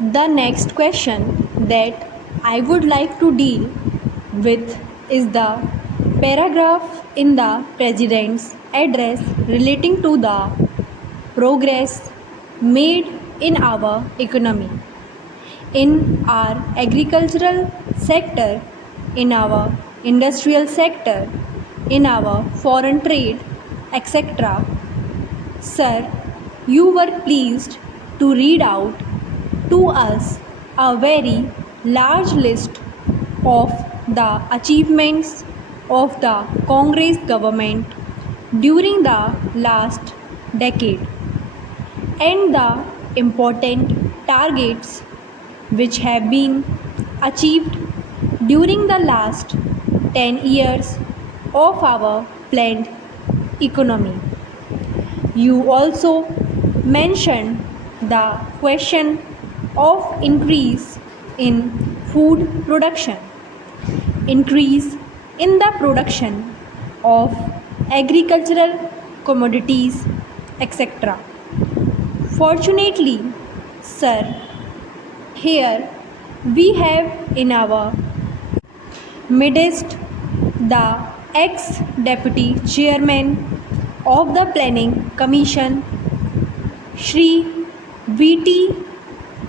The next question that I would like to deal with is the paragraph in the President's address relating to the progress made in our economy, in our agricultural sector, in our industrial sector, in our foreign trade, etc. Sir, you were pleased to read out to us a very large list of the achievements of the Congress government during the last decade and the important targets which have been achieved during the last 10 years of our planned economy. You also mentioned the question of increase in food production, increase in the production of agricultural commodities, etc. Fortunately, sir, here we have in our midst the ex-deputy chairman of the Planning Commission, Shri V.T.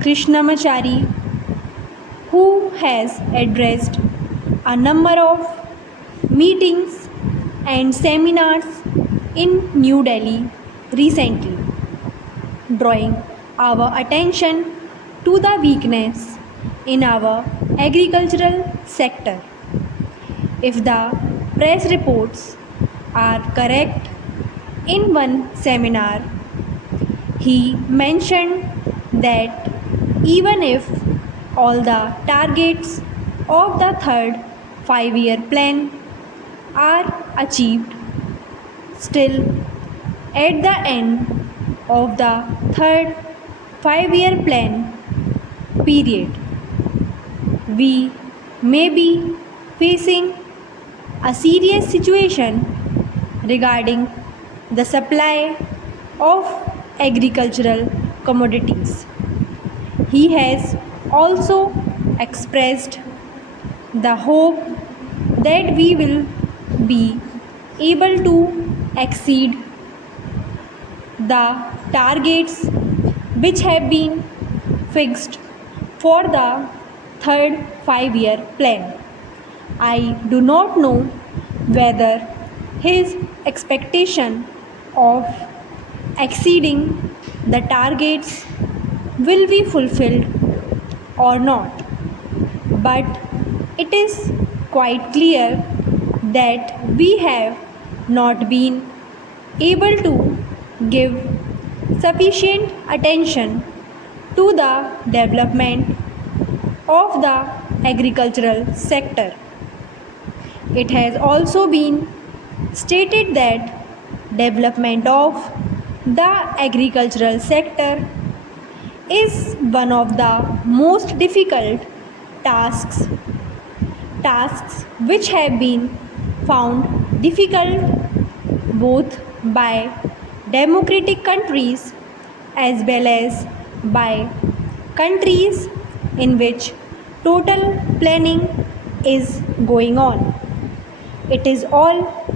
Krishnamachari, who has addressed a number of meetings and seminars in New Delhi recently, drawing our attention to the weakness in our agricultural sector. If the press reports are correct, in one seminar, he mentioned that even if all the targets of the third 5-year plan are achieved, still at the end of the third 5-year plan period, we may be facing a serious situation regarding the supply of agricultural commodities. He has also expressed the hope that we will be able to exceed the targets which have been fixed for the third 5-year plan. I do not know whether his expectation of exceeding the targets will be fulfilled or not, but it is quite clear that we have not been able to give sufficient attention to the development of the agricultural sector. It has also been stated that development of the agricultural sector is one of the most difficult tasks which have been found difficult both by democratic countries as well as by countries in which total planning is going on. It is all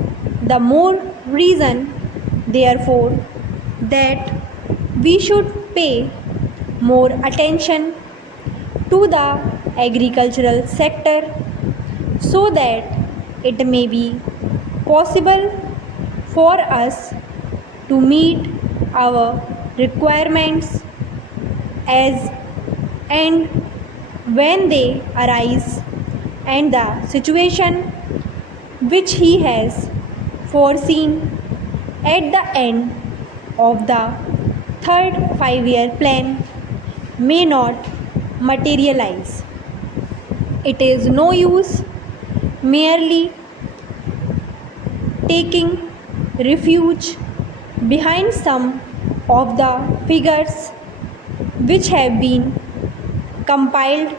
the more reason, therefore, that we should pay more attention to the agricultural sector so that it may be possible for us to meet our requirements as and when they arise, and the situation which he has foreseen at the end of the third 5-year plan may not materialize. It is no use merely taking refuge behind some of the figures which have been compiled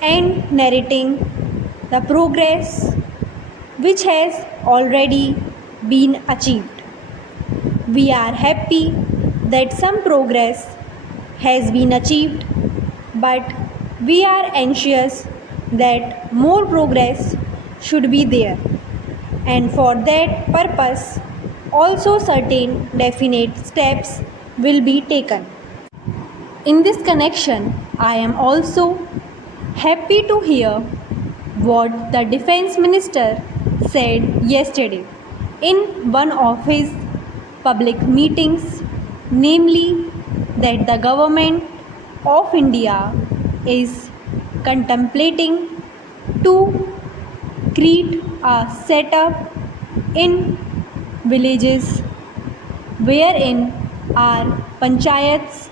and narrating the progress which has already been achieved. We are happy that some progress has been achieved, but we are anxious that more progress should be there, and for that purpose, also certain definite steps will be taken. In this connection, I am also happy to hear what the Defense Minister said yesterday in one of his public meetings, namely that the government of India is contemplating to create a setup in villages wherein our panchayats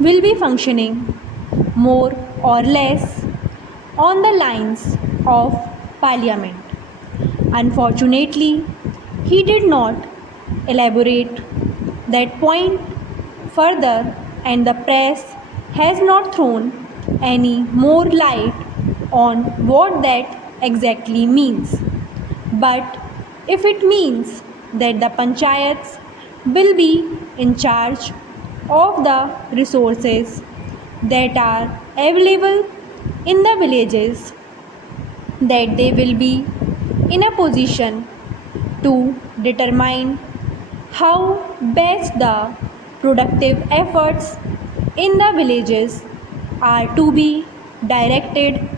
will be functioning more or less on the lines of parliament. Unfortunately, he did not elaborate that point further, and the press has not thrown any more light on what that exactly means. But if it means that the panchayats will be in charge of the resources that are available in the villages, that they will be in a position to determine how best the productive efforts in the villages are to be directed,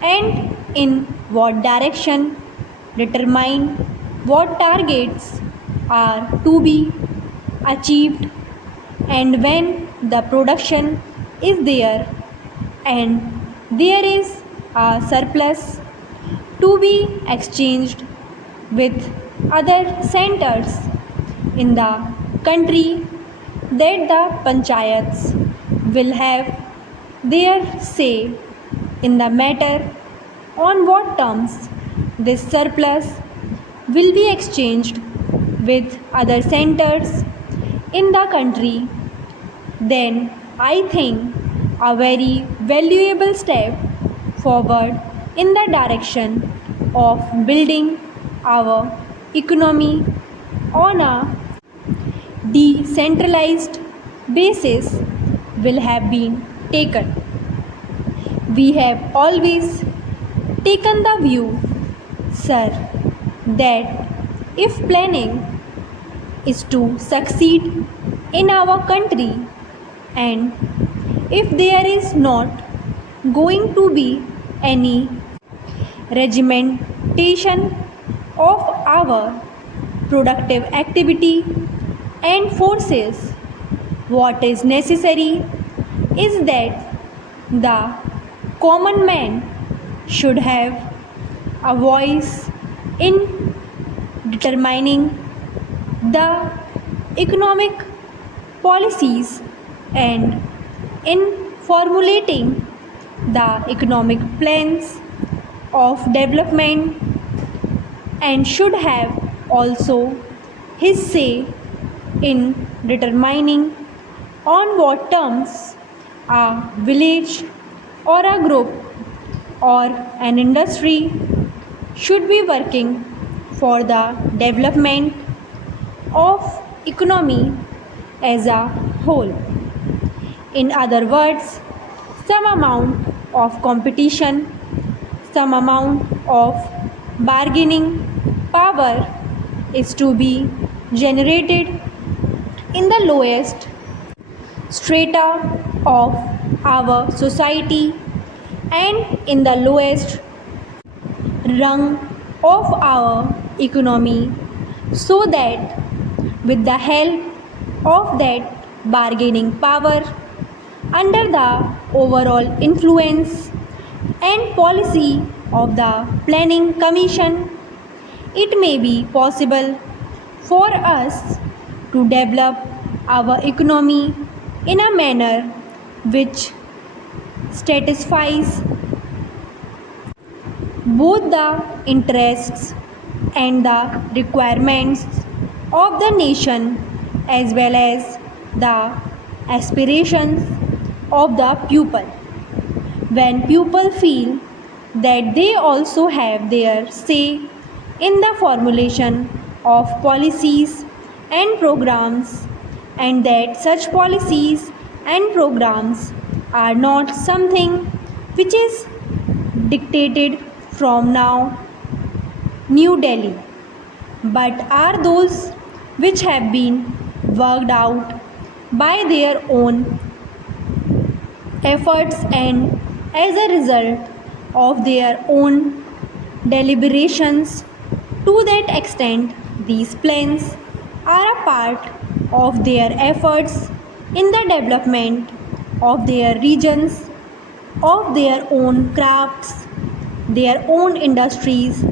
and in what direction determine what targets are to be achieved, and when the production is there and there is a surplus to be exchanged with other centers in the country, that the panchayats will have their say in the matter on what terms this surplus will be exchanged with other centers in the country, then I think a very valuable step forward in the direction of building our economy on a decentralized basis will have been taken. We have always taken the view, sir, that if planning is to succeed in our country, and if there is not going to be any regimentation of our productive activity and forces, what is necessary is that the common man should have a voice in determining the economic policies and in formulating the economic plans of development, and should have also his say in determining on what terms a village or a group or an industry should be working for the development of economy as a whole. In other words, some amount of competition, some amount of bargaining power is to be generated in the lowest strata of our society and in the lowest rung of our economy, so that with the help of that bargaining power, under the overall influence and policy of the Planning Commission, it may be possible for us to develop our economy in a manner which satisfies both the interests and the requirements of the nation, as well as the aspirations of the pupil. When pupil feel that they also have their say in the formulation of policies and programs, and that such policies and programs are not something which is dictated from now New Delhi, but are those which have been worked out by their own efforts and as a result of their own deliberations. To that extent, these plans are a part of their efforts in the development of their regions, of their own crafts, their own industries,